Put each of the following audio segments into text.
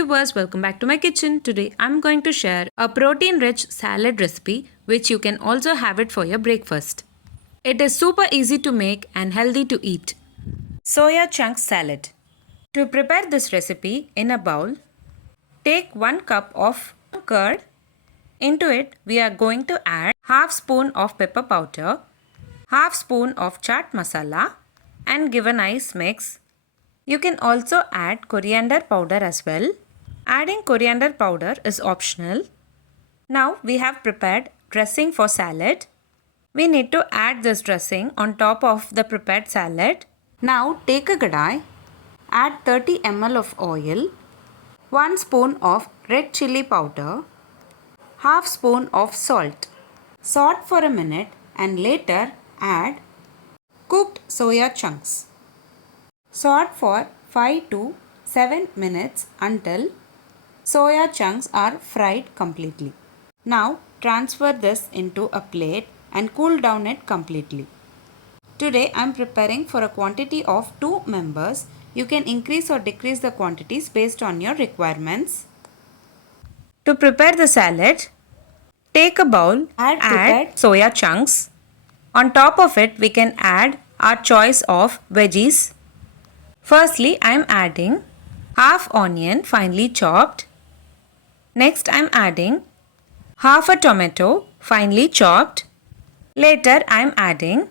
viewers, welcome back to my kitchen. Today I'm going to share a protein-rich salad recipe which you can also have it for your breakfast. It is super easy to make and healthy to eat. Soya chunk salad. To prepare this recipe, in a bowl, take 1 cup of curd. Into it, we are going to add half spoon of pepper powder, half spoon of chaat masala and give a nice mix. You can also add coriander powder as well. Adding coriander powder is optional. Now we have prepared dressing for salad. We need to add this dressing on top of the prepared salad. Now take a kadai, add 30 ml of oil, 1 spoon of red chili powder, half spoon of salt. Saute for a minute and later add cooked soya chunks. Saute for 5 to 7 minutes until soya chunks are fried completely. Now transfer this into a plate and cool down it completely. Today I am preparing for a quantity of 2 members. You can increase or decrease the quantities based on your requirements. To prepare the salad, take a bowl, add soya chunks. On top of it, we can add our choice of veggies. Firstly, I am adding half onion finely chopped. Next, I am adding half a tomato finely chopped. Later, I am adding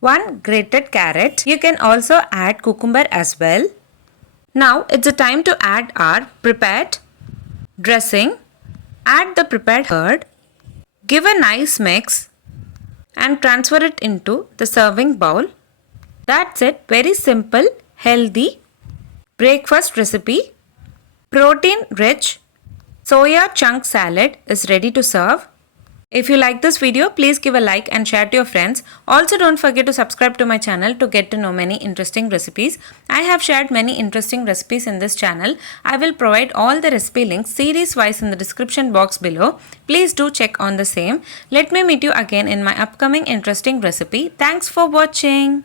1 grated carrot. You can also add cucumber as well. Now, it's a time to add our prepared dressing. Add the prepared curd. Give a nice mix and transfer it into the serving bowl. That's it. Very simple, healthy breakfast recipe. Protein rich soya chunk salad is ready to serve. If you like this video, please give a like and share to your friends. Also, don't forget to subscribe to my channel to get to know many interesting recipes. I have shared many interesting recipes in this channel. I will provide all the recipe links series wise in the description box below. Please do check on the same. Let me meet you again in my upcoming interesting recipe. Thanks for watching.